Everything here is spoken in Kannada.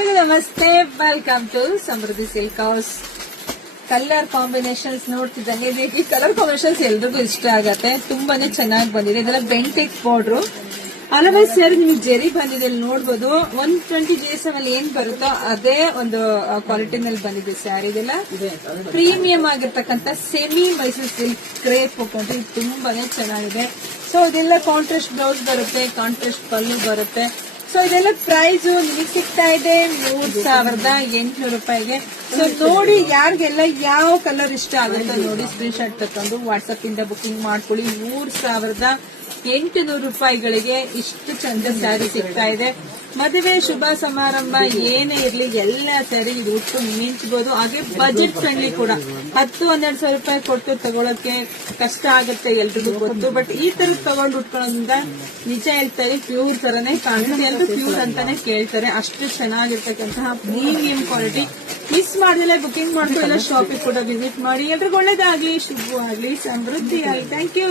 ನಮಸ್ತೆ, welcome to Samruddhi silk house. Colour combinations ನೋಡ್ತಿದ್ದಂಗೆ ಈ ಕಲರ್ ಕಾಂಬಿನೇಷನ್ಸ್ ಎಲ್ರಿಗೂ ಇಷ್ಟ ಆಗತ್ತೆ. ತುಂಬಾನೇ ಚೆನ್ನಾಗಿ ಬಂದಿದೆ. ಇದೆಲ್ಲ ಬೆಂಟೆಕ್ ಬಾರ್ಡ್ರು ಅಲವೇ ಸೇರಿ ನಿಮಗೆ ಜೆರಿ ಬಂದಿದೆ. ಇಲ್ಲಿ ನೋಡ್ಬೋದು 120 GSM ಅಲ್ಲಿ ಏನ್ ಬರುತ್ತೋ ಅದೇ ಒಂದು ಕ್ವಾಲಿಟಿನಲ್ಲಿ ಬಂದಿದೆ ಸ್ಯಾರಿ. ಇದೆಲ್ಲ ಪ್ರೀಮಿಯಂ ಆಗಿರ್ತಕ್ಕಂಥ ಸೆಮಿ ಮೈಸೂರು ಸಿಲ್ಕ್ ಕ್ರೇಪ್ ಹಾಕೊಂಡ್ರೆ ಇದು ತುಂಬಾನೇ ಚೆನ್ನಾಗಿದೆ. ಸೊ ಇದೆಲ್ಲ ಕಾಂಟ್ರಾಸ್ಟ್ ಬ್ಲೌಸ್ ಬರುತ್ತೆ, ಕಾಂಟ್ರಾಸ್ಟ್ ಪಲ್ಲು ಬರುತ್ತೆ. ಸೊ ಇದೆಲ್ಲ ಪ್ರೈಸ್ ನಿಮಗೆ ಸಿಗ್ತಾ ಇದೆ 3800 ರೂಪಾಯಿಗೆ. ಸೊ ನೋಡಿ, ಯಾರಿಗೆಲ್ಲ ಯಾವ ಕಲರ್ ಇಷ್ಟ ಆಗುತ್ತೋ ನೋಡಿ ಸ್ಕ್ರೀನ್ ಶಾಟ್ ತಕೊಂಡು ವಾಟ್ಸ್ಆಪ್ ಇಂದ ಬುಕಿಂಗ್ ಮಾಡ್ಕೊಳ್ಳಿ. 3800 ರೂಪಾಯಿಗಳಿಗೆ ಇಷ್ಟು ಚಂದ ಸ್ಯಾರಿ ಸಿಗ್ತಾ ಇದೆ. ಮದುವೆ ಶುಭ ಸಮಾರಂಭ ಏನೇ ಇರ್ಲಿ ಎಲ್ಲ ಸ್ಯಾರಿ ಇದು ಉಟ್ಟು ಮಿಂಚಬಹುದು. ಹಾಗೆ ಬಜೆಟ್ ಫ್ರೆಂಡ್ಲಿ ಕೂಡ. 10-12 ಸಾವಿರ ರೂಪಾಯಿ ಕೊಟ್ಟು ತಗೊಳಕ್ಕೆ ಕಷ್ಟ ಆಗುತ್ತೆ, ಎಲ್ರಿಗೂ ಗೊತ್ತು. ಬಟ್ ಈ ತರ ತಗೊಂಡು ಉಟ್ಕೊಳ್ಳೋದ್ರಿಂದ ನಿಜ ಹೇಳ್ತಾರೆ, ಪ್ಯೂರ್ ತರನೇ ಕಾಣುತ್ತೆ. ಎಲ್ರು ಪ್ಯೂರ್ ಅಂತಾನೆ ಕೇಳ್ತಾರೆ. ಅಷ್ಟು ಚೆನ್ನಾಗಿರ್ತಕ್ಕಂತಹ ಪ್ರೀಮಿಯಂ ಕ್ವಾಲಿಟಿ. ಮಿಸ್ ಮಾಡಿದ್ರೆ ಬುಕಿಂಗ್ ಮಾಡ್ಕೊಳ್ಳಿ, ಶಾಪಿಂಗ್ ಕೂಡ ವಿಸಿಟ್ ಮಾಡಿ. ಎಲ್ರಿಗೂ ಒಳ್ಳೇದಾಗ್ಲಿ, ಶುಭವಾಗ್ಲಿ, ಸಮೃದ್ಧಿ ಆಗಲಿ. Thank you.